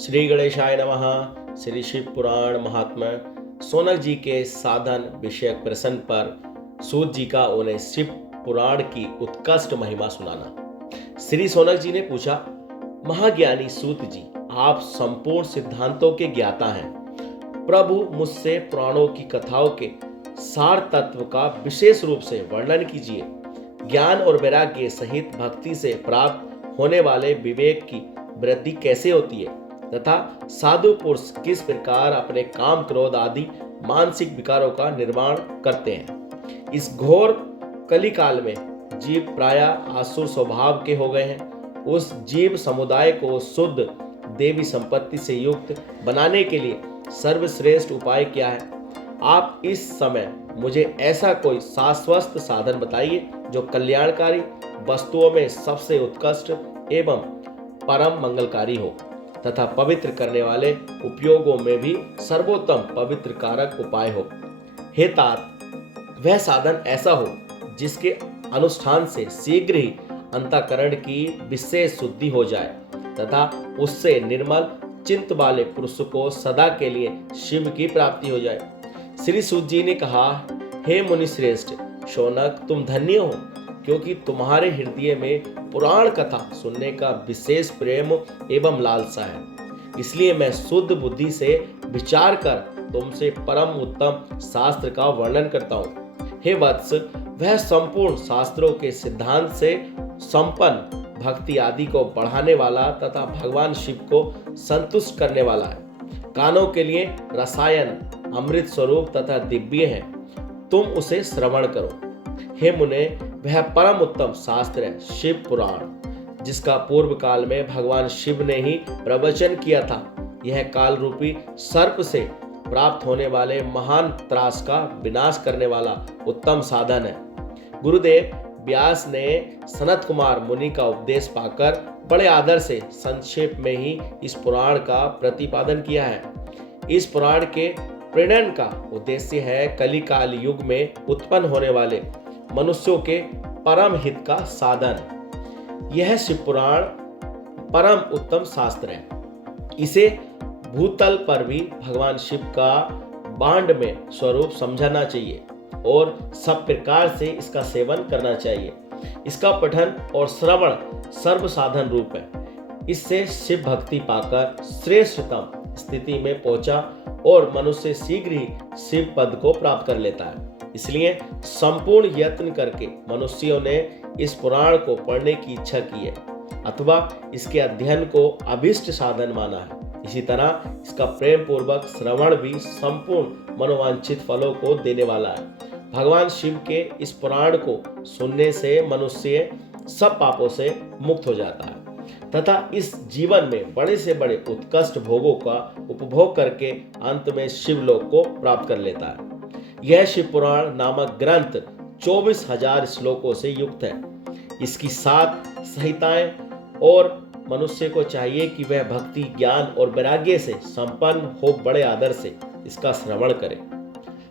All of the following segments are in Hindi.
श्री गणेशाय नमः। श्री शिव पुराण महात्म्य सोनक जी के साधन विषयक प्रश्न पर सूत जी का उन्हें शिव पुराण की उत्कृष्ट महिमा सुनाना। श्री सोनक जी ने पूछा, महाज्ञानी सूत जी, आप संपूर्ण सिद्धांतों के ज्ञाता हैं। प्रभु मुझसे पुराणों की कथाओं के सार तत्व का विशेष रूप से वर्णन कीजिए। ज्ञान और वैराग्य सहित भक्ति से प्राप्त होने वाले विवेक की वृद्धि कैसे होती है तथा साधु पुरुष किस प्रकार अपने काम क्रोध आदि मानसिक विकारों का निर्माण करते हैं। इस घोर कली काल में जीव प्रायः आसुर स्वभाव के हो गए हैं। उस जीव समुदाय को शुद्ध देवी संपत्ति से युक्त बनाने के लिए सर्वश्रेष्ठ उपाय क्या है? आप इस समय मुझे ऐसा कोई शाश्वत साधन बताइए जो कल्याणकारी वस्तुओं में सबसे उत्कृष्ट एवं परम मंगलकारी हो तथा पवित्र करने वाले उपयोगों में भी सर्वोत्तम पवित्र कारक उपाय हो। हे तात, वह साधन ऐसा हो जिसके अनुष्ठान से शीघ्र ही अंतःकरण की विशेष शुद्धि हो जाए तथा उससे निर्मल चित्त वाले पुरुष को सदा के लिए शिव की प्राप्ति हो जाए। श्री सूत जी ने कहा, हे मुनिश्रेष्ठ शौनक, तुम धन्य हो क्योंकि तुम्हारे हृदय में पुराण कथा सुनने का विशेष प्रेम एवं लालसा है। इसलिए मैं शुद्ध बुद्धि से विचार कर तुमसे परम उत्तम शास्त्र का वर्णन करता हूँ। हे वत्स, वह संपूर्ण शास्त्रों के सिद्धांत से संपन्न भक्ति आदि को बढ़ाने वाला तथा भगवान शिव को संतुष्ट करने वाला है। कानों के लिए रसायन अमृत स्वरूप तथा दिव्य है, तुम उसे श्रवण करो। हे मुने, वह परम उत्तम शास्त्र है शिव पुराण, जिसका पूर्व काल में भगवान शिव ने ही प्रवचन किया था। यह काल रूपी सर्प से प्राप्त होने वाले महान त्रास का विनाश करने वाला उत्तम साधन है। गुरुदेव व्यास ने सनत कुमार मुनि का उपदेश पाकर बड़े आदर से संक्षेप में ही इस पुराण का प्रतिपादन किया है। इस पुराण के प्रणयन का उद्देश्य है कलिकाल युग में उत्पन्न होने वाले मनुष्यों के परम हित का साधन। यह शिव पुराण परम उत्तम शास्त्र है। इसे भूतल पर भी भगवान शिव का बांड में स्वरूप समझना चाहिए और सब प्रकार से इसका सेवन करना चाहिए। इसका पठन और श्रवण सर्व साधन रूप है। इससे शिव भक्ति पाकर श्रेष्ठतम स्थिति में पहुंचा और मनुष्य शीघ्र ही शिव पद को प्राप्त कर लेता है। इसलिए संपूर्ण यत्न करके मनुष्यों ने इस पुराण को पढ़ने की इच्छा की है अथवा इसके अध्ययन को अभिष्ट साधन माना है। इसी तरह इसका प्रेम पूर्वक श्रवण भी संपूर्ण मनोवांछित फलों को देने वाला है। भगवान शिव के इस पुराण को सुनने से मनुष्य सब पापों से मुक्त हो जाता है तथा इस जीवन में बड़े से बड़े उत्कृष्ट भोगों का उपभोग करके अंत में शिवलोक को प्राप्त कर लेता है। यह शिव पुराण नामक ग्रंथ 24,000 श्लोकों से युक्त है। इसकी 7 संहिताएं और मनुष्य को चाहिए कि वह भक्ति ज्ञान और वैराग्य से संपन्न हो बड़े आदर से इसका श्रवण करे।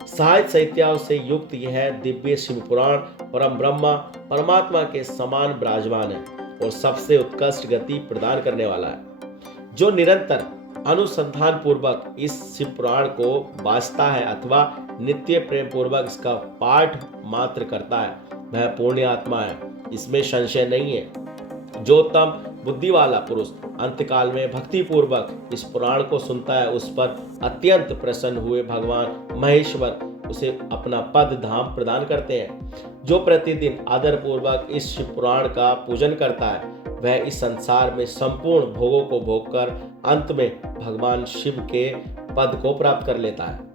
साहित्य साहित्यों से युक्त यह दिव्य शिव पुराण परम ब्रह्मा परमात्मा के समान विराजमान है और सबसे उत्कृष्ट गति प्रदान करने वाला है। जो निरंतर अनुसंधान पूर्वक इस शिव पुराण को वाचता है अथवा नित्य प्रेम पूर्वक इसका पाठ मात्र करता है, वह पुण्य आत्मा है, इसमें संशय नहीं है। जो उत्तम बुद्धि वाला पुरुष अंतकाल में भक्ति पूर्वक इस पुराण को सुनता है, उस पर अत्यंत प्रसन्न हुए भगवान महेश्वर उसे अपना पद धाम प्रदान करते हैं। जो प्रतिदिन आदर पूर्वक इस शिव पुराण का पूजन करता है, वह इस संसार में संपूर्ण भोगों को भोगकर अंत में भगवान शिव के पद को प्राप्त कर लेता है।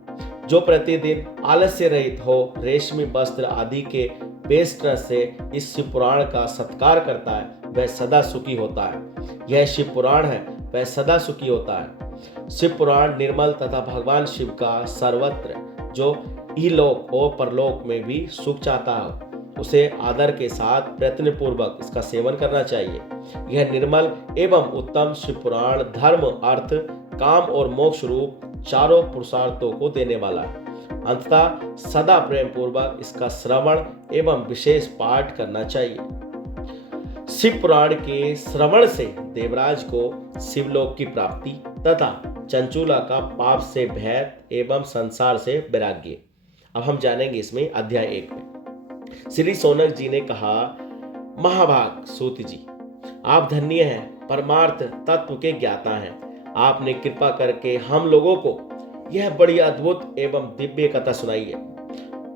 जो प्रतिदिन आलस्य रहित हो रेशमी वस्त्र आदि के वेष्टन से इस शिव पुराण का सत्कार करता है, वह सदा सुखी होता है। यह शिव पुराण है, वह सदा सुखी होता है। शिव पुराण निर्मल तथा भगवान शिव का सर्वत्र जो इहलोक और परलोक में भी सुख चाहता है, उसे आदर के साथ प्रयत्न पूर्वक इसका सेवन करना चाहिए। यह निर्मल एवं उत्तम शिव पुराण धर्म अर्थ काम और मोक्ष रूप चारों पुरुषार्थों को देने वाला है। अंततः सदा प्रेम पूर्वक इसका श्रवण एवं विशेष पाठ करना चाहिए। शिव पुराण के श्रवण से देवराज को शिवलोक की प्राप्ति तथा चंचूला का पाप से भय एवं संसार से वैराग्य। अब हम जानेंगे इसमें अध्याय 1 में। श्री सोनक जी ने कहा, महाभाग सूत जी, आप धन्य हैं, परमार्थ तत्व के ज्ञाता हैं। आपने कृपा करके हम लोगों को यह बड़ी अद्भुत एवं दिव्य कथा सुनाई है।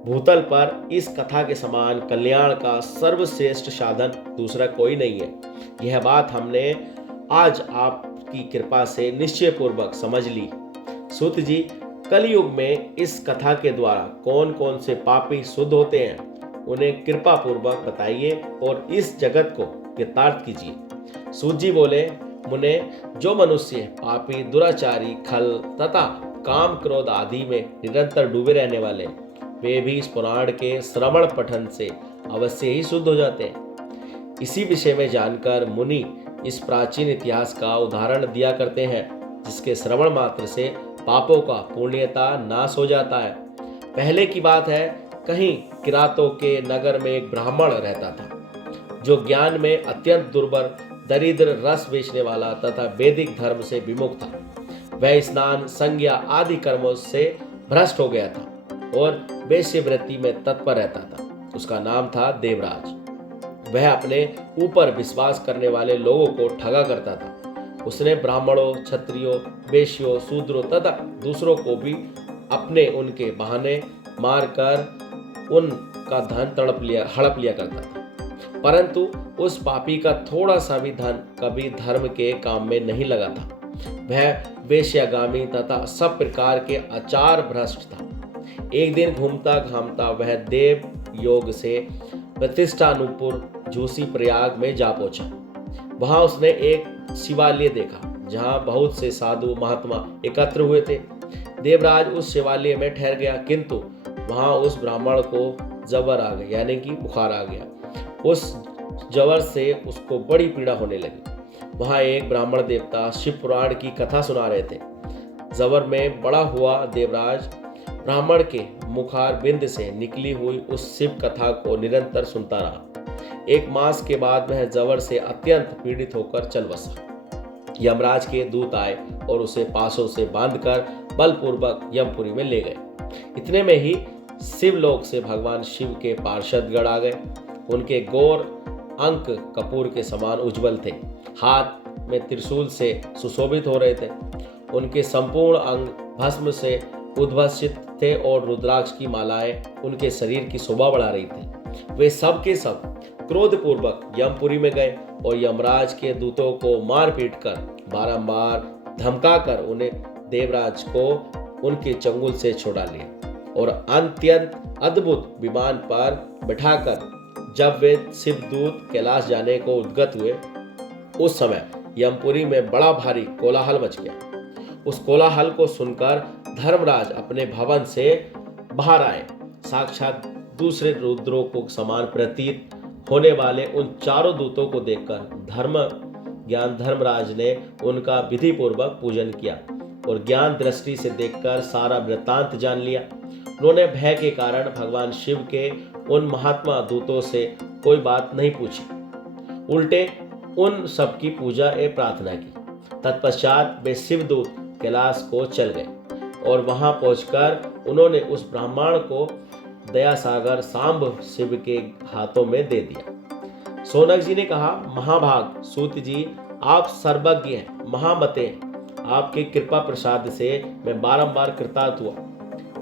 भूतल पर इस कथा के समान कल्याण का सर्वश्रेष्ठ साधन दूसरा कोई नहीं है। यह बात हमने आज आपकी कृपा से निश्चय पूर्वक समझ ली। सूत जी, कलयुग में इस कथा के द्वारा कौन कौन से पापी शुद्ध होते हैं, उन्हें कृपा पूर्वक बताइए और इस जगत को कृतार्थ कीजिए। सूत जी बोले, मुने, जो मनुष्य पापी, दुराचारी, खल तथा काम क्रोध आदि में निरंतर डूबे रहने वाले, वे भी इस पुराण के श्रवण पठन से अवश्य ही शुद्ध हो जाते हैं। इसी विषय में जानकर मुनि इस प्राचीन इतिहास का उदाहरण दिया करते हैं, जिसके श्रवण मात्र से पापों का पुण्यता नाश हो जाता है। पहले की बात है, कहीं किरातों के नगर में एक ब्राह्मण रहता था, जो ज्ञान में अत्यंत दुर्बल, दरिद्र, रस बेचने वाला तथा वैदिक धर्म से विमुख था। वह स्नान, संज्ञा आदि कर्मों से भ्रष्ट हो गया था और वेश्यवृत्ति में तत्पर रहता था। उसका नाम था देवराज। वह अपने ऊपर विश्वास करने वाले लोगों को ठगा करता था। उसने ब्राह्मणों, क्षत्रियों, वेश्यों, शूद्रों तथा दूसरों को भी अपने उनके बहाने मारकर उनका धन हड़प लिया करता था। परंतु उस पापी का थोड़ा सा भी धन कभी धर्म के काम में नहीं लगा था। वह वेश्यागामी तथा सब प्रकार के आचार भ्रष्ट था। एक दिन घूमता घामता वह देव योग से प्रतिष्ठानुपुर झूसी प्रयाग में जा पहुंचा। वहां उसने एक शिवालय देखा, जहां बहुत से साधु महात्मा एकत्र हुए थे। देवराज उस शिवालय में ठहर गया, किंतु वहां उस ब्राह्मण को जबर आ गई, यानी कि बुखार आ गया। उस जबर से उसको बड़ी पीड़ा होने लगी। वहां एक ब्राह्मण देवता शिव पुराण की कथा सुना रहे थे। जबर में बड़ा हुआ देवराज ब्राह्मण के मुखार बिंद से निकली हुई उस शिव कथा को निरंतर सुनता रहा। एक मास के बाद वह जबर से अत्यंत पीड़ित होकर चल बसा। यमराज के दूत आए और उसे पासों से बांधकर बलपूर्वक यमपुरी में ले गए। इतने में ही शिवलोक से भगवान शिव के पार्षदगण आ गए। उनके गौर अंक कपूर के समान उज्जवल थे, हाथ में त्रिशूल से सुशोभित हो रहे थे। उनके संपूर्ण अंग भस्म से उद्भसित थे और रुद्राक्ष की मालाएं उनके शरीर की शोभा बढ़ा रही थी। वे सब के सब क्रोधपूर्वक यमपुरी में गए और यमराज के दूतों को मार पीट कर बारंबार धमकाकर उन्हें देवराज को उनके चंगुल से छुड़ा लिया और अत्यंत अद्भुत विमान पर बिठाकर जब वे शिवदूत कैलाश जाने को उद्गत हुए, उस समय यमपुरी में बड़ा भारी कोलाहल मच गया। उस कोलाहल को सुनकर धर्मराज अपने भवन से बाहर आए। साक्षात दूसरे रुद्रों को समान प्रतीत होने वाले उन चारों दूतों को देखकर धर्मराज ने उनका विधि पूर्वक पूजन किया और ज्ञान दृष्टि से देखकर सारा वृत्तांत जान लिया। उन्होंने भय के कारण भगवान शिव के उन महात्मा दूतों से कोई बात नहीं पूछी, उल्टे उन सबकी पूजा एवं प्रार्थना की। तत्पश्चात वे शिवदूत कैलाश को चल गए और वहां पहुंचकर उन्होंने उस ब्राह्मण को दयासागर सांब शिव के हाथों में दे दिया। सोनक जी ने कहा, महाभाग सूत जी, आप सर्वज्ञ हैं, महामते हैं। आपके कृपा प्रसाद से मैं बारंबार कृतार्थ हुआ।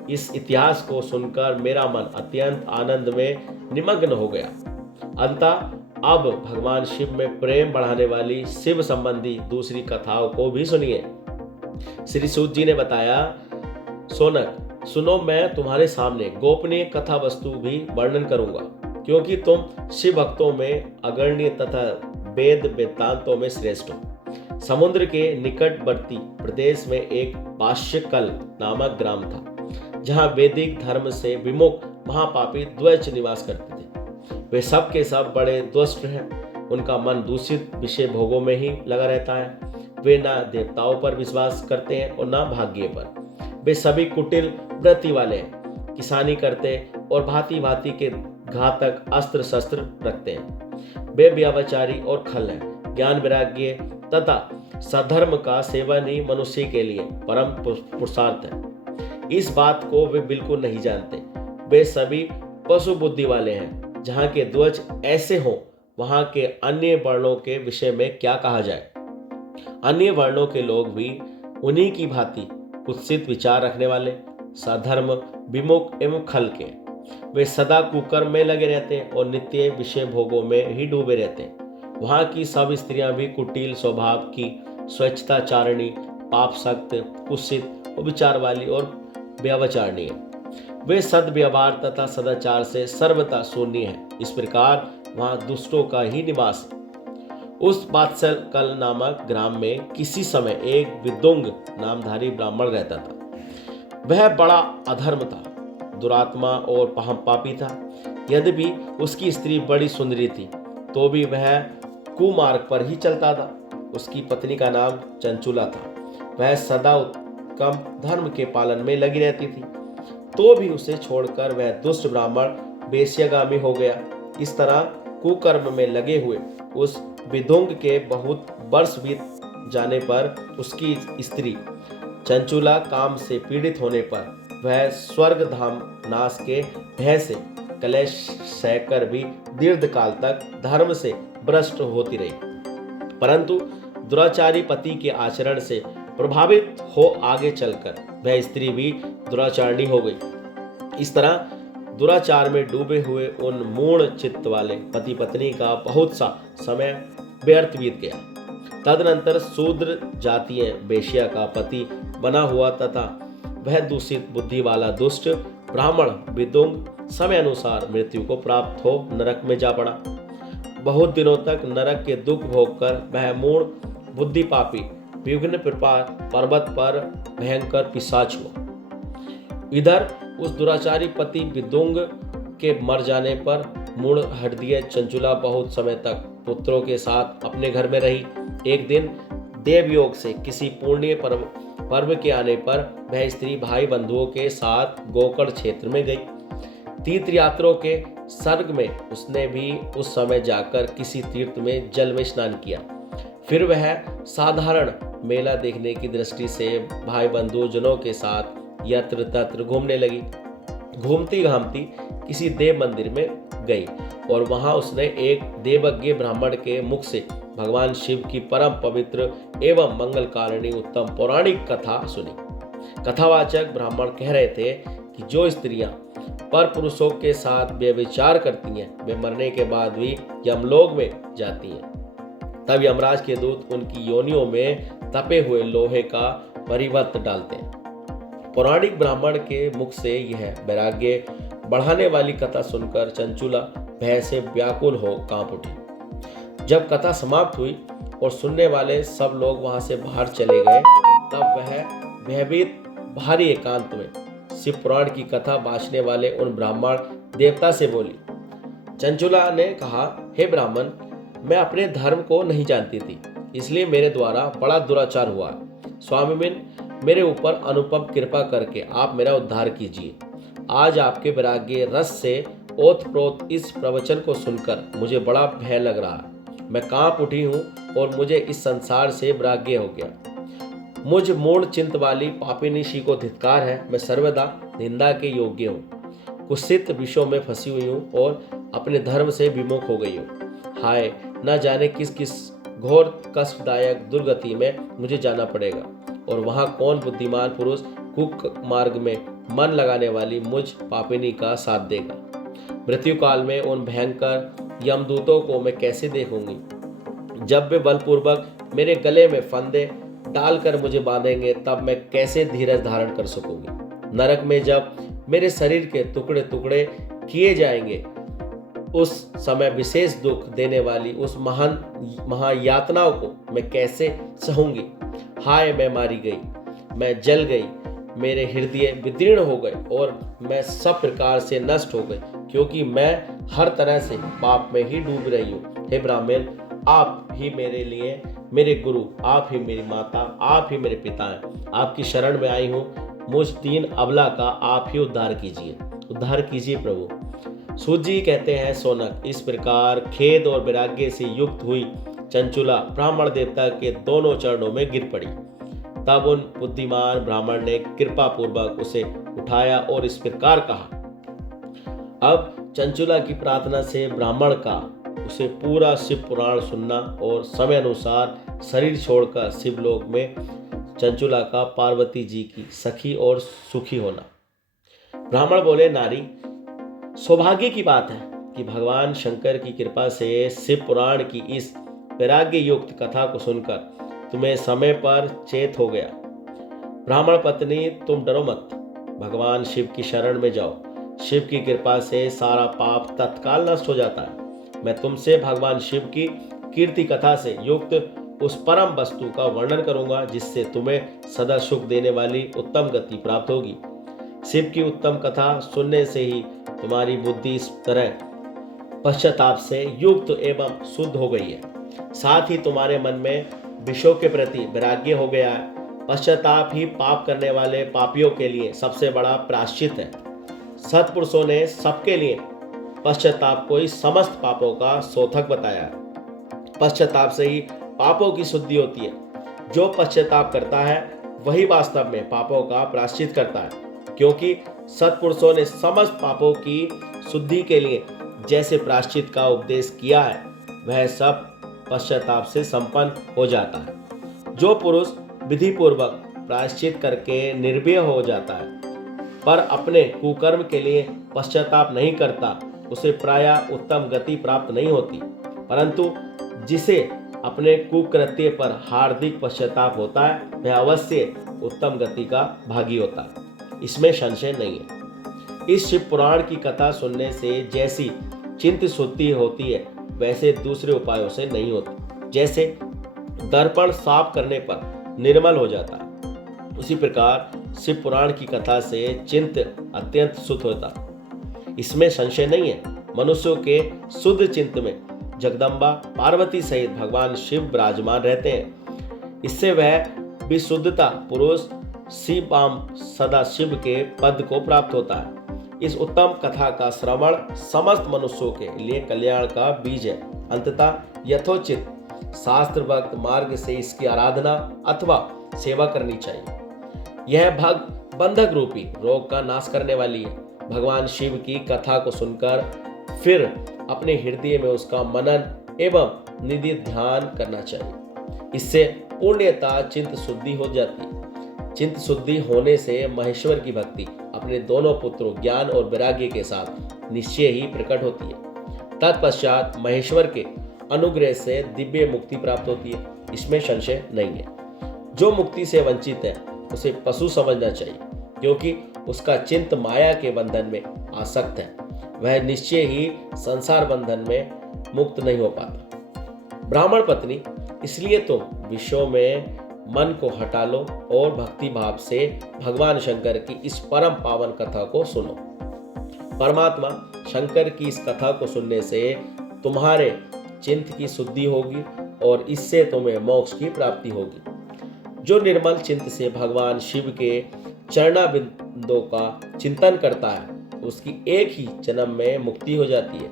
इस इतिहास को सुनकर मेरा मन अत्यंत आनंद में निमग्न हो गया। अंततः अब भगवान शिव में प्रेम बढ़ाने वाली शिव संबंधी दूसरी कथाओं को भी सुनिए। श्री सूत जी ने बताया, सोनक सुनो, मैं तुम्हारे सामने गोपनीय कथा वस्तु भी वर्णन करूंगा, क्योंकि तुम शिव भक्तों में अग्रणी तथा वेद वेदांतों में श्रेष्ठ हो। समुद्र के निकटवर्ती प्रदेश में एक पाश्यकल नामक ग्राम था, जहां वैदिक धर्म से विमुख महापापी द्वैच निवास करते थे। वे सब के सब बड़े दुष्ट हैं। उनका मन दूषित विषय भोगों में ही लगा रहता है। वे ना देवताओं पर विश्वास करते हैं और ना भाग्य पर। वे सभी कुटिल वृत्ति वाले हैं, किसानी करते और भांति भांति के घातक अस्त्र शस्त्र रखते हैं। वे व्यभिचारी और खल हैं। ज्ञान वैराग्य तथा सधर्म का सेवन ही मनुष्य के लिए परम पुरुषार्थ है। इस बात को वे बिल्कुल नहीं जानते। वे सभी पशु बुद्धि वाले हैं। जहाँ के ध्वज ऐसे हों, वहाँ के अन्य वर्णों के विषय में क्या कहा जाए। अन्य वर्णों के लोग भी उन्हीं की भांति कुत्सित विचार रखने वाले, सधर्म, विमुख एवं खल के। वे सदा कुकर्म में लगे रहते हैं और नित्य विषय भोगों में ही डूबे रहते हैं। वहाँ की सब स्त्रियां भी कुटिल स्वभाव की, स्वच्छताचारिणी, पाप सक्त, कुत्सित और विचार वाली और व्यवचारणी है। वे सद्व्यवहार तथा सदाचार से सर्वथा शून्य है। इस प्रकार वहाँ दुष्टों का ही निवास है। उस बात्सल कल नामक ग्राम में किसी समय एक विदुंग नामधारी ब्राह्मण रहता था। वह बड़ा अधर्म था, दुरात्मा और पापी था। यद्यपि उसकी स्त्री बड़ी सुंदरी थी, तो भी वह कुमार्ग पर ही चलता था। उसकी पत्नी का नाम चंचुला था। वह सदा उत्तम धर्म के पालन में लगी रहती थी, तो भी उसे छोड़कर वह दुष्ट ब्राह्मण वेश्यागामी हो गया। इस तरह कुकर्म में लगे हुए उस विदुंग के बहुत वर्ष बीत जाने पर उसकी स्त्री चंचुला काम से पीड़ित होने पर वह स्वर्ग धाम नाश के भय से कलेश सहकर भी दीर्घ काल तक धर्म से भ्रष्ट होती रही, परंतु दुराचारी पति के आचरण से प्रभावित हो आगे चलकर वह स्त्री भी दुराचारणी हो गई। इस तरह दुराचार में डूबे हुए उन मूढ़ चित्त वाले पति पत्नी का बहुत सा समय व्यर्थ बीत गया। तदनंतर शूद्र जातीय वेश्या का पति बना हुआ तथा वह दूषित बुद्धि वाला दुष्ट ब्राह्मण विदुंग समय अनुसार मृत्यु को प्राप्त हो नरक में जा पड़ा। बहुत दिनों तक नरक के दुख भोगकर वह मूढ़ बुद्धि पापी विघ्न पर्वत पर भयंकर पिशाच हुआ। इधर उस दुराचारी पति विदुंग के मर जाने पर मूढ़ हृदय चंचुला बहुत समय तक पुत्रों के साथ अपने घर में रही। एक दिन देवयोग से किसी पुण्य पर्व के आने पर वह स्त्री भाई बंधुओं के साथ गोकर्ण क्षेत्र में गई। तीर्थयात्रियों के सर्ग में उसने भी उस समय जाकर किसी तीर्थ में जल में स्नान किया। फिर वह साधारण मेला देखने की दृष्टि से भाई बंधु जनों के साथ यत्र तत्र घूमने लगी। घूमती घामती किसी देव मंदिर में गई और वहां उसने एक देवज्ञ ब्राह्मण के मुख से भगवान शिव की परम पवित्र एवं मंगलकारिणी उत्तम पौराणिक कथा सुनी। कथावाचक ब्राह्मण कह रहे थे कि जो स्त्रियां पर पुरुषों के साथ व्यभिचार करती हैं, वे मरने के बाद भी यमलोक में जाती हैं। तब यमराज के दूत उनकी योनियों में तपे हुए लोहे का परिवर्त डालते हैं। पौराणिक ब्राह्मण के मुख से यह वैराग्य बढ़ाने वाली कथा सुनकर चंचुला भय से व्याकुल हो कांप उठी। जब कथा समाप्त हुई और सुनने वाले सब लोग वहां से बाहर चले गए, तब वह भयभीत भारी एकांत में शिव पुराण की कथा बांचने वाले उन ब्राह्मण देवता से बोली। चंचुला ने कहा, हे ब्राह्मण, मैं अपने धर्म को नहीं जानती थी, इसलिए मेरे द्वारा बड़ा दुराचार हुआ। स्वामीमिन, मेरे ऊपर अनुपम कृपा करके आप मेरा उद्धार कीजिए। आज आपके वैराग्य रस से ओतप्रोत इस प्रवचन को सुनकर मुझे बड़ा भय लग रहा है। मैं कांप उठी हूँ और मुझे इस संसार से वैराग्य हो गया। मुझ मूढ़ चिंत वाली पापिनीशी को धिक्कार है। मैं सर्वदा निंदा के योग्य हूँ, कुत्सित विषयों में फंसी हुई हूँ और अपने धर्म से विमुख हो गई हूँ। हाय, न जाने किस किस घोर कष्टदायक दुर्गति में मुझे जाना पड़ेगा और वहाँ कौन बुद्धिमान पुरुष कुक मार्ग में मन लगाने वाली मुझ पापिनी का साथ देगा। मृत्यु काल में उन भयंकर यमदूतों को मैं कैसे देखूंगी। जब वे बलपूर्वक मेरे गले में फंदे डालकर मुझे बांधेंगे, तब मैं कैसे धीरज धारण कर सकूंगी। नरक में जब मेरे शरीर के टुकड़े टुकड़े किए जाएंगे, उस समय विशेष दुख देने वाली उस महायातनाओं को मैं कैसे सहूंगी। हाय, मैं मारी गई, मैं जल गई, मेरे हृदय विदीर्ण हो गए और मैं सब प्रकार से नष्ट हो गई, क्योंकि मैं हर तरह से पाप में ही डूब रही हूँ। हे ब्राह्मण, आप ही मेरे लिए मेरे गुरु, आप ही मेरी माता, आप ही मेरे पिता हैं। आपकी शरण में आई हूँ। मुझ दीन अबला का आप ही उद्धार कीजिए प्रभु। सूत जी कहते हैं, सोनक, इस प्रकार खेद और वैराग्य से युक्त हुई चंचुला ब्राह्मण देवता के दोनों चरणों में गिर पड़ी। तब उन बुद्धिमान ब्राह्मण ने कृपा पूर्वक उसे उठाया और इस प्रकार कहा। अब चंचुला की प्रार्थना से ब्राह्मण का उसे पूरा शिव पुराण सुनना और समय अनुसार शरीर छोड़कर शिवलोक में चंचुला का पार्वती जी की सखी और सुखी होना। ब्राह्मण बोले, नारी, सौभाग्य की बात है कि भगवान शंकर की कृपा से शिव पुराण की इस वैराग्य युक्त कथा को सुनकर तुम्हें समय पर चेत हो गया। ब्राह्मण पत्नी, तुम डरो मत, भगवान शिव की शरण में जाओ। शिव की कृपा से सारा पाप तत्काल नष्ट हो जाता है। मैं तुमसे भगवान शिव की कीर्ति कथा से युक्त उस परम वस्तु का वर्णन करूंगा जिससे तुम्हें सदा सुख देने वाली उत्तम गति प्राप्त होगी। शिव की उत्तम कथा सुनने से ही तुम्हारी बुद्धि इस तरह पश्चाताप से युक्त एवं शुद्ध हो गई है। साथ ही तुम्हारे मन में विषयों के प्रति वैराग्य हो गया है। पश्चाताप ही पाप करने वाले पापियों के लिए सबसे बड़ा प्रायश्चित है। सत्पुरुषों ने सबके लिए पश्चाताप को ही समस्त पापों का शोधक बताया। पश्चाताप से ही पापों की शुद्धि होती है। जो पश्चाताप करता है वही वास्तव में पापों का प्रायश्चित करता है, क्योंकि सत्पुरुषों ने समस्त पापों की शुद्धि के लिए जैसे प्रायश्चित का उपदेश किया है वह सब पश्चाताप से संपन्न हो जाता है। जो पुरुष विधि पूर्वक प्रायश्चित करके निर्भय हो जाता है पर अपने कुकर्म के लिए पश्चाताप नहीं करता, उसे प्रायः उत्तम गति प्राप्त नहीं होती। परंतु जिसे अपने कुकृत्य पर हार्दिक पश्चाताप होता है वह अवश्य उत्तम गति का भागी होता है, इसमें संशय नहीं है। इस शिव पुराण की कथा सुनने से जैसी चित्त शुद्धि होती है वैसे दूसरे उपायों से नहीं होती। जैसे दर्पण साफ करने पर निर्मल हो जाता है, उसी प्रकार शिव पुराण की कथा से चित्त अत्यंत शुद्ध होता है, इसमें संशय नहीं है। मनुष्यों के शुद्ध चित्त में जगदम्बा पार्वती सहित भगवान शिव विराजमान रहते हैं। इससे वह विशुद्धता पुरुष शिवाम सदा शिव के पद को प्राप्त होता है। इस उत्तम कथा का श्रवण समस्त मनुष्यों के लिए कल्याण का बीज है। अंततः यथोचित शास्त्र भक्त मार्ग से इसकी आराधना अथवा सेवा करनी चाहिए। यह भग बंधक रूपी रोग का नाश करने वाली है। भगवान शिव की कथा को सुनकर फिर अपने हृदय में उसका मनन एवं निधि ध्यान करना चाहिए। इससे पुण्यता चित्त शुद्धि हो जाती है। चित्त शुद्धि होने से महेश्वर की भक्ति अपने दोनों पुत्रों ज्ञान और वैराग्य के साथ निश्चय ही प्रकट होती है। तत्पश्चात महेश्वर के अनुग्रह से दिव्य मुक्ति प्राप्त होती है, इसमें संशय नहीं है। जो मुक्ति से वंचित है उसे पशु समझना चाहिए, क्योंकि उसका चित्त माया के बंधन में आसक्त है। वह निश्चय ही संसार बंधन में मुक्त नहीं हो पाता। ब्राह्मण पत्नी, इसलिए तुम विषयों में मन को हटा लो और भक्ति भाव से भगवान शंकर की इस परम पावन कथा को सुनो। परमात्मा शंकर की इस कथा को सुनने से तुम्हारे चित्त की शुद्धि होगी और इससे तुम्हें मोक्ष की प्राप्ति होगी। जो निर्मल चित्त से भगवान शिव के चरणाबिंदों का चिंतन करता है उसकी एक ही जन्म में मुक्ति हो जाती है।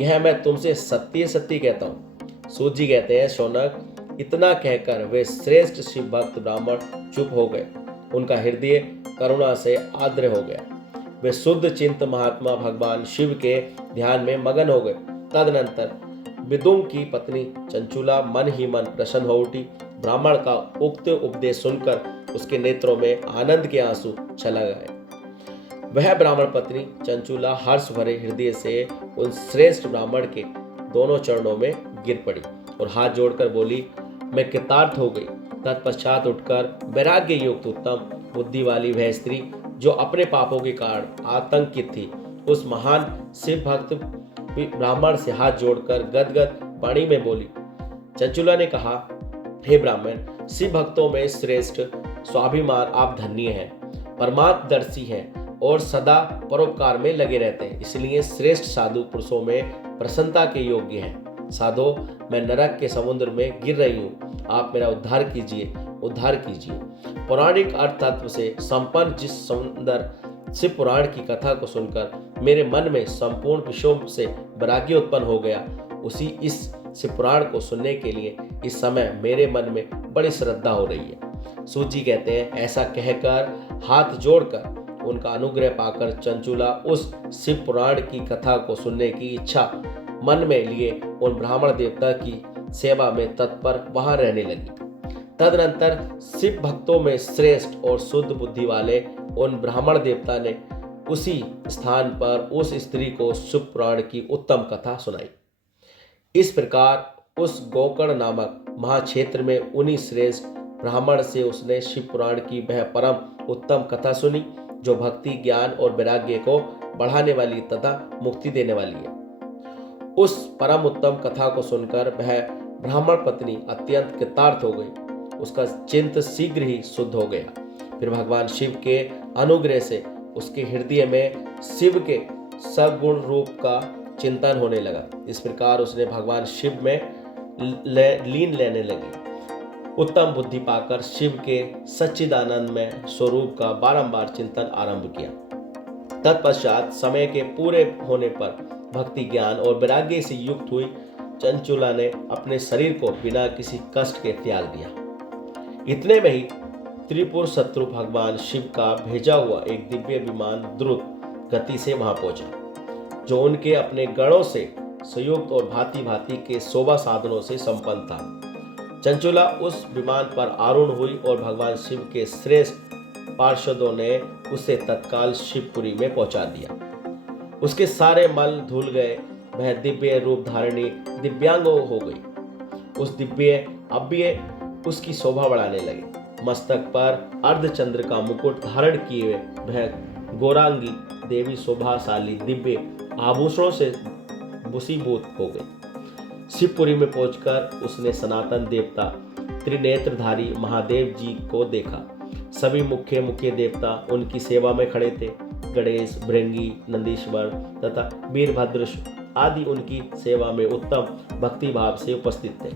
यह मैं तुमसे सत्य सत्य कहता हूँ। सूत जी कहते हैं, शौनक, इतना कहकर वे श्रेष्ठ शिव भक्त ब्राह्मण चुप हो गए। उनका हृदय करुणा से आर्द्र हो गया। वे शुद्ध चिंत महात्मा भगवान शिव के ध्यान में मगन हो गए। तदनंतर विदुम की पत्नी चंचुला मन ही मन प्रसन्न हो उठी। ब्राह्मण का उक्त उपदेश सुनकर उसके नेत्रों में आनंद के आंसू छलक गए। वह ब्राह्मण पत्नी चंचुला हर्ष भरे हृदय से उन श्रेष्ठ ब्राह्मण के दोनों चरणों में गिर पड़ी और हाथ जोड़कर बोली, मैं कृतार्थ हो गई। तत्पश्चात उठकर वैराग्य युक्त उत्तम बुद्धि वाली वह स्त्री जो अपने पापों के कारण आतंकित थी, उस महान शिव भक्त ब्राह्मण से हाथ जोड़कर गदगद वाणी में बोली। चंचुला ने कहा, हे ब्राह्मण, शिव भक्तों में श्रेष्ठ स्वाभिमान आप धन्य हैं, परमात्मदर्शी हैं और सदा परोपकार में लगे रहते हैं, इसलिए श्रेष्ठ साधु पुरुषों में प्रसन्नता के योग्य हैं। साधो, मैं नरक के समुद्र में गिर रही हूँ, आप मेरा उद्धार कीजिए, उद्धार कीजिए। पौराणिक अर्थ तत्व से संपन्न जिस सुंदर शिव पुराण की कथा को सुनकर मेरे मन में संपूर्ण विषयों से वैराग्य उत्पन्न हो गया, उसी इस शिव पुराण को सुनने के लिए इस समय मेरे मन में बड़ी श्रद्धा हो रही है। सूत जी कहते हैं, ऐसा कहकर हाथ जोड़कर उनका अनुग्रह पाकर चंचुला उस शिव पुराण की कथा को सुनने की इच्छा मन में लिए उन ब्राह्मण देवता की सेवा में तत्पर वहां रहने लगी। तदनंतर शिव भक्तों में श्रेष्ठ और शुद्ध बुद्धि वाले उन ब्राह्मण देवता ने उसी स्थान पर उस स्त्री को शिव पुराण की उत्तम कथा सुनाई। इस प्रकार उस गोकर्ण नामक महाक्षेत्र में उन्हीं श्रेष्ठ ब्राह्मण से उसने शिव पुराण की वह परम उत्तम कथा सुनी, जो भक्ति, ज्ञान और वैराग्य को बढ़ाने वाली तथा मुक्ति देने वाली है। उस परम उत्तम कथा को सुनकर वह ब्राह्मण पत्नी अत्यंत कृतार्थ हो गई। उसका चित्त शीघ्र ही शुद्ध हो गया। फिर भगवान शिव के अनुग्रह से उसके हृदय में शिव के सगुण रूप का चिंतन होने लगा। इस प्रकार उसने भगवान शिव में लीन लेने लगी। उत्तम बुद्धि पाकर शिव के सच्चिदानंद में स्वरूप का बारंबार चिंतन आरंभ किया। तत्पश्चात समय के पूरे होने पर भक्ति, ज्ञान और वैराग्य से युक्त हुई चंचुला ने अपने शरीर को बिना किसी कष्ट के त्याग दिया। इतने में ही त्रिपुर शत्रु भगवान शिव का भेजा हुआ एक दिव्य विमान द्रुत गति से वहां पहुंचा, जो उनके अपने गणों से संयुक्त और भांति भांति के शोभा साधनों से संपन्न था। चंचुला उस विमान पर आरूढ़ हुई और भगवान शिव के श्रेष्ठ पार्षदों ने उसे तत्काल शिवपुरी में पहुंचा दिया। उसके सारे मल धुल गए, वह दिव्य रूप धारिणी दिव्यांग हो गई। उस दिव्य अव्यय उसकी शोभा बढ़ाने लगे। मस्तक पर अर्धचंद्र का मुकुट धारण किए वह गौरांगी देवी शोभाशाली दिव्य आभूषणों से भूषीभूत हो गई। शिवपुरी में पहुंचकर उसने सनातन देवता त्रिनेत्रधारी महादेव जी को देखा। सभी मुख्य देवता उनकी सेवा में खड़े थे। गणेश, भृंगी, नंदीश्वर तथा वीरभद्र आदि उनकी सेवा में उत्तम भक्ति भाव से उपस्थित थे।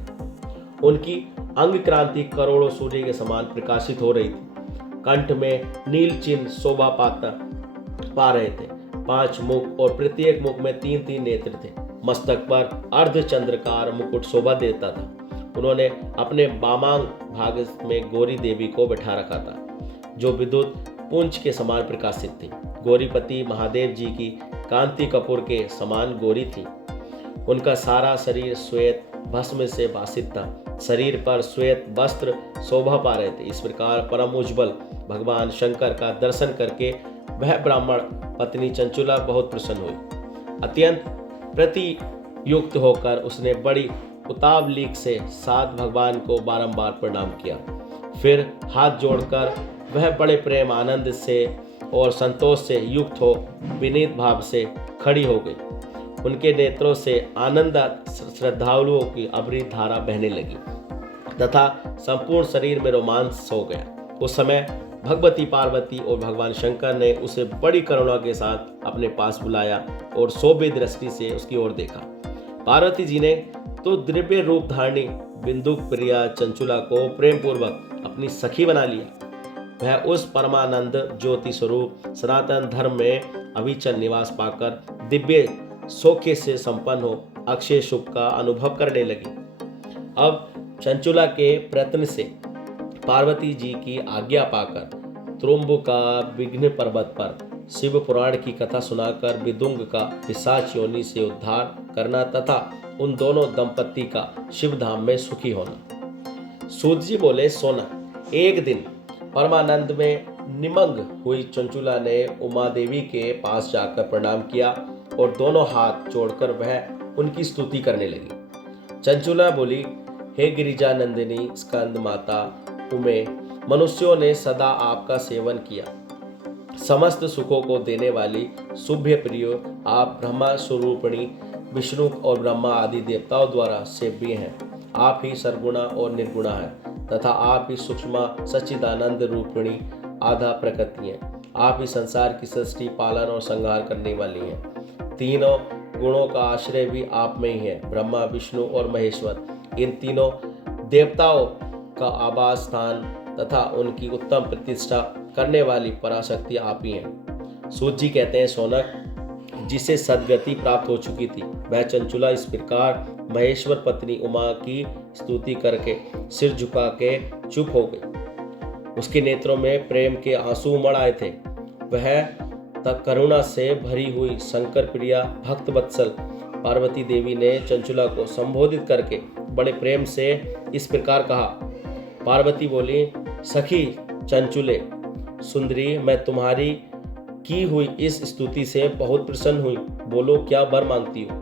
उनकी अंग क्रांति करोड़ों सूर्य के समान प्रकाशित हो रही थी। कंठ में नील चिन्ह शोभा पा रहे थे। 5 मुख और प्रत्येक मुख में 3-3 नेत्र थे। मस्तक पर अर्धचंद्रकार मुकुट शोभा देता था। उन्होंने अपने बामांग भाग में गौरी देवी को बैठा रखा था, जो विद्युत पुंज के समान प्रकाशित थी। गौरीपति महादेव जी की कांति कपूर के समान गौरी थी। उनका सारा शरीर श्वेत भस्म से भासित था। शरीर पर श्वेत वस्त्र शोभा पा रहे थे। इस प्रकार परम उज्ज्वल भगवान शंकर का दर्शन करके वह ब्राह्मण पत्नी चंचुला बहुत प्रसन्न हुई। अत्यंत प्रतियुक्त होकर उसने बड़ी उतावलीक से साथ भगवान को बारंबार प्रणाम किया। फिर हाथ जोड़कर वह बड़े प्रेम, आनंद से और संतोष से युक्त हो विनीत भाव से खड़ी हो गई। उनके नेत्रों से आनंद श्रद्धालुओं की अमृत धारा बहने लगी तथा संपूर्ण शरीर में रोमांच हो गया। उस समय भगवती पार्वती और भगवान शंकर ने उसे बड़ी करुणा के साथ अपने पास बुलाया और शोभे दृष्टि से उसकी ओर देखा। पार्वती जी ने तो दिव्य रूप धारणी बिंदुक प्रिया चंचुला को प्रेम पूर्वक अपनी सखी बना लिया। वह उस परमानंद ज्योति स्वरूप सनातन धर्म में अविचल निवास पाकर दिव्य सौख्य से संपन्न हो अक्षय सुख का अनुभव करने लगी। अब चंचुला के प्रयत्न से पार्वती जी की आज्ञा पाकर त्रुम्बका विघ्न पर्वत पर शिव पुराण की कथा सुनाकर विदुंग का पिशाच योनि से उद्धार करना तथा उन दोनों दंपत्ति का शिव धाम में सुखी होना। सूत जी बोले, सोना, एक दिन परमानंद में निमग्न हुई चंचुला ने उमा देवी के पास जाकर प्रणाम किया और दोनों हाथ जोड़कर वह उनकी स्तुति करने लगी। चंचुला बोली, हे गिरिजा नंदिनी स्कंद माता उमे, मनुष्यों ने सदा आपका सेवन किया। समस्त सुखों को देने वाली शुभ प्रिय आप ब्रह्मा स्वरूपिणी विष्णु और ब्रह्मा आदि देवताओं द्वारा सेव्य हैं। आप ही सर्वगुणा और निर्गुणा हैं तथा आप ही सूक्ष्म सच्चिदानंद रूपिणी आधा प्रकृति हैं। आप ही संसार की सृष्टि, पालन और संहार करने वाली हैं। तीनों गुणों का आश्रय भी आप में ही है, ब्रह्मा, विष्णु और महेश्वर। इन तीनों देवताओं का आवास स्थान तथा उनकी उत्तम प्रतिष्ठा करने वाली पराशक्ति आप ही हैं। सूत जी कहते हैं, सोनक, जिसे सदगति प्राप्त हो चुकी थी। वह चंचुला इस प्रकार महेश्वर पत्नी उमा की स्तुति करके सिर झुका के चुप हो गई। उसके नेत्रों में प्रेम के आंसू उमड़ आए थे। वह तक करुणा से भरी हुई शंकर प्रिया भक्त वत्सल पार्वती देवी ने चंचुला को संबोधित करके बड़े प्रेम से इस प्रकार कहा। पार्वती बोली, सखी चंचुले सुंदरी, मैं तुम्हारी की हुई इस स्तुति से बहुत प्रसन्न हुई। बोलो, क्या वर मांगती हो?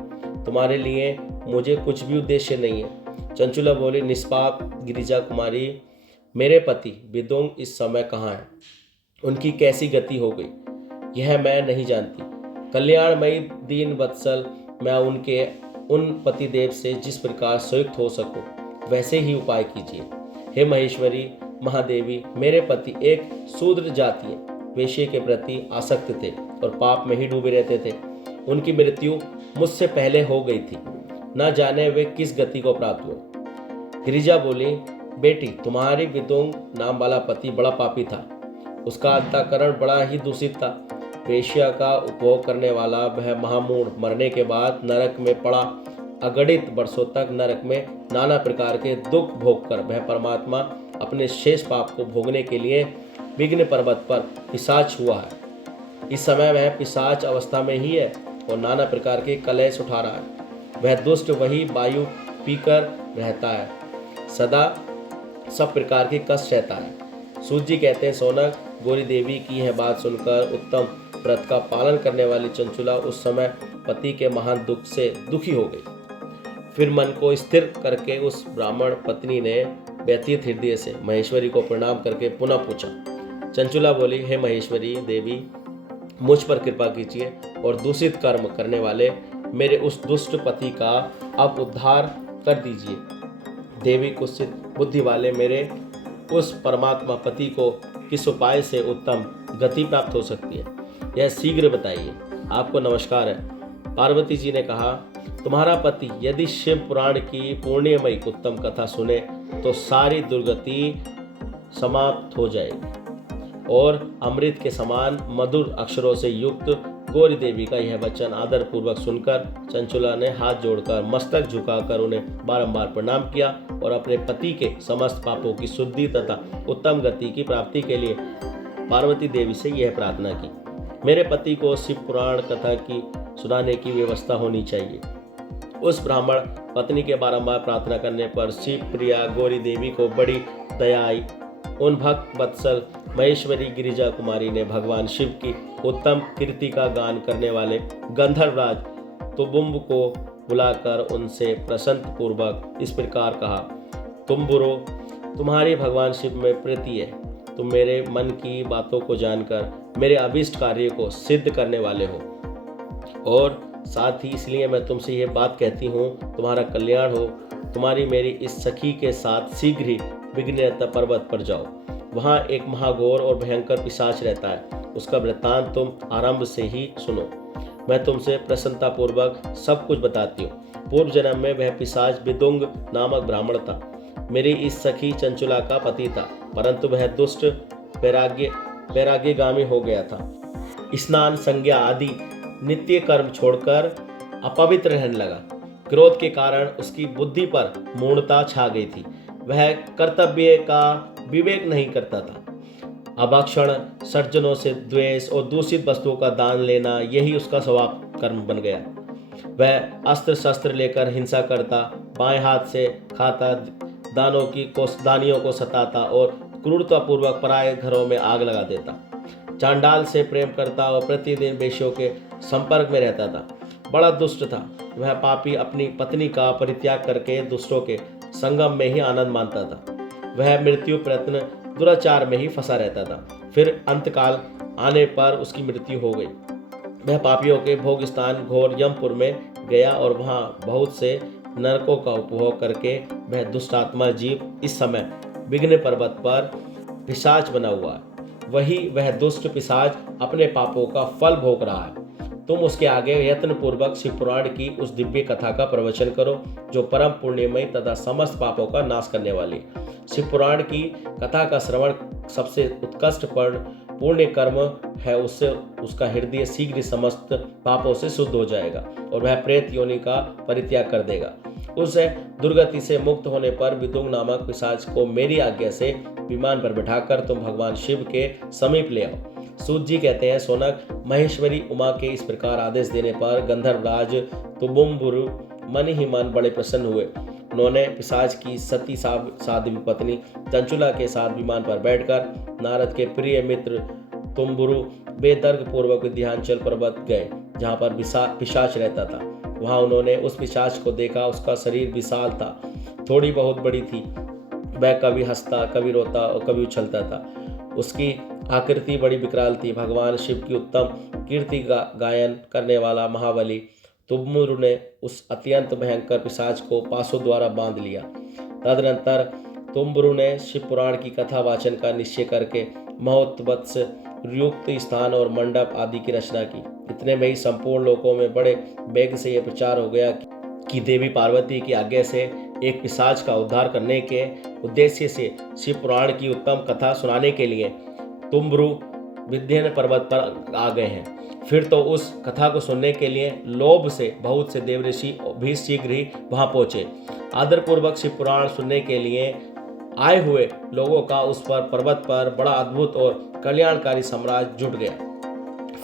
तुम्हारे लिए मुझे कुछ भी उद्देश्य नहीं है। चंचुला बोली, निष्पाप गिरिजा कुमारी, मेरे पति विदुंग इस समय कहाँ हैं? उनकी कैसी गति हो गई, यह मैं नहीं जानती। कल्याणमयी दीन वत्सल, मैं उन पतिदेव से जिस प्रकार संयुक्त हो सकूं, वैसे ही उपाय कीजिए। हे महेश्वरी महादेवी, मेरे पति एक शूद्र जातीय वेश्या के प्रति आसक्त थे और पाप में ही डूबे रहते थे। उनकी मृत्यु मुझसे पहले हो गई थी। न जाने वे किस गति को प्राप्त हुए। गिरिजा बोली, बेटी, तुम्हारी विदुंग नाम वाला पति बड़ा पापी था। उसका अंतःकरण बड़ा ही दूषित था। वेश्या का उपभोग करने वाला वह महामूढ़ मरने के बाद नरक में पड़ा। अगणित वर्षों तक नरक में नाना प्रकार के दुख भोग कर वह परमात्मा अपने शेष पाप को भोगने के लिए विघ्न पर्वत पर पिशाच हुआ है। इस समय वह पिशाच अवस्था में ही है और नाना प्रकार के कलेश उठा रहा है। वह दुष्ट वही वायु पीकर रहता है, सदा सब प्रकार के कष्ट सहता है। सूत जी कहते हैं, सोनक, गौरी देवी की यह बात सुनकर उत्तम व्रत का पालन करने वाली चंचुला उस समय पति के महान दुख से दुखी हो गई। फिर मन को स्थिर करके उस ब्राह्मण पत्नी ने व्यतीत हृदय से महेश्वरी को प्रणाम करके पुनः पूछा। चंचुला बोली, हे महेश्वरी देवी, मुझ पर कृपा कीजिए और दूषित कर्म करने वाले मेरे उस दुष्ट पति का अब उद्धार कर दीजिए। देवी, कुत्सित बुद्धि वाले मेरे उस परमात्मा पति को किस उपाय से उत्तम गति प्राप्त हो सकती है, यह शीघ्र बताइए। आपको नमस्कार है। पार्वती जी ने कहा, तुम्हारा पति यदि शिव पुराण की पुण्यमयी उत्तम कथा सुने तो सारी दुर्गति समाप्त हो जाएगी। और अमृत के समान मधुर अक्षरों से युक्त गौरी देवी का यह वचन आदर पूर्वक सुनकर चंचुला ने हाथ जोड़कर मस्तक झुकाकर उन्हें बारंबार प्रणाम किया और अपने पति के समस्त पापों की शुद्धि तथा उत्तम गति की प्राप्ति के लिए पार्वती देवी से यह प्रार्थना की। मेरे पति को शिव पुराण कथा की सुनाने की व्यवस्था होनी चाहिए। उस ब्राह्मण पत्नी के बारंबार प्रार्थना करने पर शिव प्रिया गौरी देवी को बड़ी दया आई। उन भक्त वत्सल महेश्वरी गिरिजा कुमारी ने भगवान शिव की उत्तम कीर्ति का गान करने वाले गंधर्वराज तुबुम्ब को बुलाकर उनसे प्रसन्न पूर्वक इस प्रकार कहा, तुम बुरो, तुम्हारी भगवान शिव में प्रीति है। तुम मेरे मन की बातों को जानकर मेरे अभीष्ट कार्य को सिद्ध करने वाले हो और साथ ही इसलिए मैं तुमसे ये बात कहती हूँ, तुम्हारा कल्याण हो। तुम्हारी मेरी इस सखी के साथ शीघ्र ही विघ्न पर्वत पर जाओ। वहाँ एक महाघोर और भयंकर पिशाच रहता है। उसका वृत्तांत तुम आरंभ से ही सुनो। मैं तुमसे प्रसन्नतापूर्वक सब कुछ बताती हूँ। पूर्व जन्म में वह पिशाच विदुंग नामक ब्राह्मण था। मेरी इस सखी चंचुला का पति था, परंतु वह दुष्ट वैराग्यगामी हो गया था। स्नान संज्ञा आदि नित्य कर्म छोड़कर अपवित्र रहने लगा। क्रोध के कारण उसकी बुद्धि पर मूढ़ता छा गई थी। वह कर्तव्य का विवेक नहीं करता था। अभक्षण, सज्जनों से द्वेष और दूषित वस्तुओं का दान लेना, यही उसका स्वभाव कर्म बन गया। वह अस्त्र शस्त्र लेकर हिंसा करता, बाएं हाथ से खाता, दानियों को सताता और क्रूरतापूर्वक पराये घरों में आग लगा देता। चांडाल से प्रेम करता और प्रतिदिन वेश्यों के संपर्क में रहता था। बड़ा दुष्ट था। वह पापी अपनी पत्नी का परित्याग करके दुष्टों के संगम में ही आनंद मानता था। वह मृत्यु प्रयत्न दुराचार में ही फंसा रहता था। फिर अंतकाल आने पर उसकी मृत्यु हो गई। वह पापियों के भोग स्थान घोर यमपुर में गया और वहाँ बहुत से नरकों का उपभोग करके वह दुष्टात्मा जीव इस समय विघ्न पर्वत पर पिशाच बना हुआ है। वही वह दुष्ट पिशाच अपने पापों का फल भोग रहा है। तुम उसके आगे यत्न पूर्वक शिव पुराण की उस दिव्य कथा का प्रवचन करो जो परम पुण्यमयी तथा समस्त पापों का नाश करने वाली। शिव पुराण की कथा का श्रवण सबसे उत्कृष्ट पुण्य कर्म है। उससे उसका हृदय शीघ्र समस्त पापों से शुद्ध हो जाएगा और वह प्रेत योनि का परित्याग कर देगा। उसे दुर्गति से मुक्त होने पर विदुंग नामक पिशाच को मेरी आज्ञा से विमान पर बिठाकर तुम भगवान शिव के समीप ले आओ। सूत जी कहते हैं, सोनक, महेश्वरी उमा के इस प्रकार आदेश देने पर गंधर्वराज तुबुम्बुरु मन ही मन बड़े प्रसन्न हुए। उन्होंने पिशाच की सती साध्वी पत्नी चंचुला के साथ विमान पर बैठकर नारद के प्रिय मित्र तुम्बुरु बेतर्क पूर्वक विंध्याचल पर्वत गए, जहाँ पर पिशाच रहता था। वहाँ उन्होंने उस पिशाच को देखा। उसका शरीर विशाल था, थोड़ी बहुत बड़ी थी। वह कभी हंसता, कभी रोता और कभी उछलता था। उसकी आकृति बड़ी विकराल थी। भगवान शिव की उत्तम कीर्ति गायन करने वाला महाबली तुबमुरु ने उस अत्यंत भयंकर पिशाच को पासों द्वारा बांध लिया। तदनंतर तुम्बुरु ने शिव पुराण की कथा वाचन का निश्चय करके महोत्वत्स युक्त स्थान और मंडप आदि की रचना की। इतने में ही संपूर्ण लोकों में बड़े वेग से यह प्रचार हो गया कि देवी पार्वती की आज्ञा से एक पिशाच का उद्धार करने के उद्देश्य से शिव पुराण की उत्तम कथा सुनाने के लिए तुम्बुरु विंध्य पर्वत पर आ गए हैं। फिर तो उस कथा को सुनने के लिए लोभ से बहुत से देवऋषि भी शीघ्र ही वहां पहुंचे। आदरपूर्वक शिव पुराण सुनने के लिए आए हुए लोगों का उस पर पर्वत पर बड़ा अद्भुत और कल्याणकारी साम्राज्य जुट गया।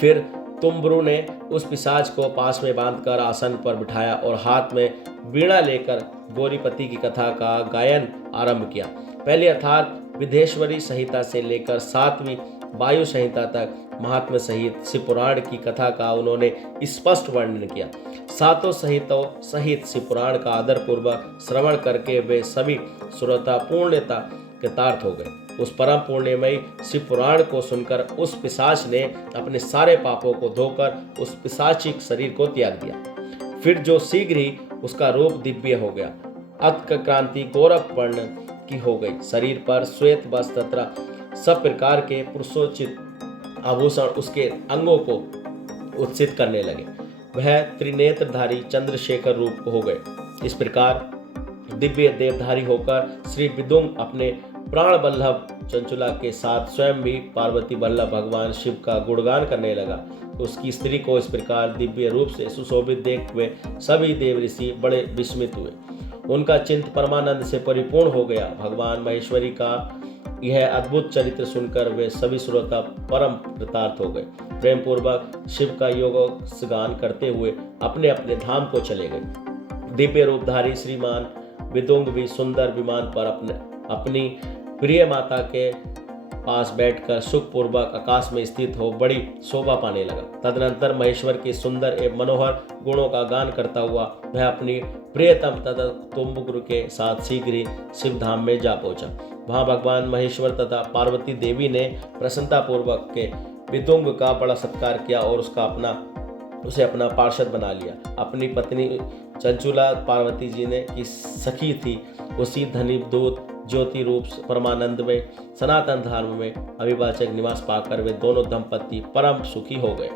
फिर तुम्बुरु ने उस पिशाच को पास में बांधकर आसन पर बिठाया और हाथ में वीणा लेकर गौरीपति की कथा का गायन आरंभ किया। पहले अर्थात विदेश्वरी संहिता से लेकर 7वीं वायु संहिता तक महात्म्य सहित शिव पुराण की कथा का उन्होंने स्पष्ट वर्णन किया। 7 संहिताओं सहित शिव पुराण का आदरपूर्वक श्रवण करके वे सभी श्रोता पूर्णता कृतार्थ हो गए। उस परम पुण्यमयी शिव पुराण को सुनकर उस पिशाच ने अपने सारे पापों को धोकर उस पिशाचिक शरीर को त्याग दिया। फिर जो शीघ्र ही उसका रूप दिव्य हो गया। अत्क क्रांति गौरव वर्ण की हो गई। शरीर पर श्वेत वस्त्र तथा सब प्रकार के पुरुषोचित आभूषण उसके अंगों को उत्सित करने लगे। वह त्रिनेत्रधारी चंद्रशेखर रूप हो गए। इस प्रकार दिव्य देवधारी होकर श्री विदुंग अपने प्राण वल्लभ चंचुला के साथ स्वयं भी पार्वती वल्लभ भगवान शिव का गुणगान करने लगा। उसकी स्त्री को इस प्रकार दिव्य रूप से सुशोभित देख हुए सभी देव ऋषि बड़े विस्मित हुए। उनका चिंत परमानंद से परिपूर्ण हो गया। भगवान महेश्वरी का यह अद्भुत चरित्र सुनकर वे सभी श्रोता परम कृतार्थ हो गए। प्रेम पूर्वक शिव का योग गान करते हुए अपने अपने धाम को चले गए। दिव्य रूपधारी श्रीमान विदुंग भी सुंदर विमान पर अपनी प्रिय माता के पास बैठकर सुखपूर्वक आकाश में स्थित हो बड़ी शोभा पाने लगा। तदनंतर महेश्वर के सुंदर एवं मनोहर गुणों का गान करता हुआ वह अपनी प्रियतम तथा तुम्बुरु के साथ शीघ्र ही शिव धाम में जा पहुंचा। वहां भगवान महेश्वर तथा पार्वती देवी ने प्रसन्नता पूर्वक के विदुंग का बड़ा सत्कार किया और उसे अपना पार्षद बना लिया। अपनी पत्नी चंचुला पार्वती जी ने की सखी थी। उसी धनीदूत ज्योति रूप परमानंद में सनातन धर्म में अविभाजक निवास पाकर वे दोनों दंपति परम सुखी हो गए।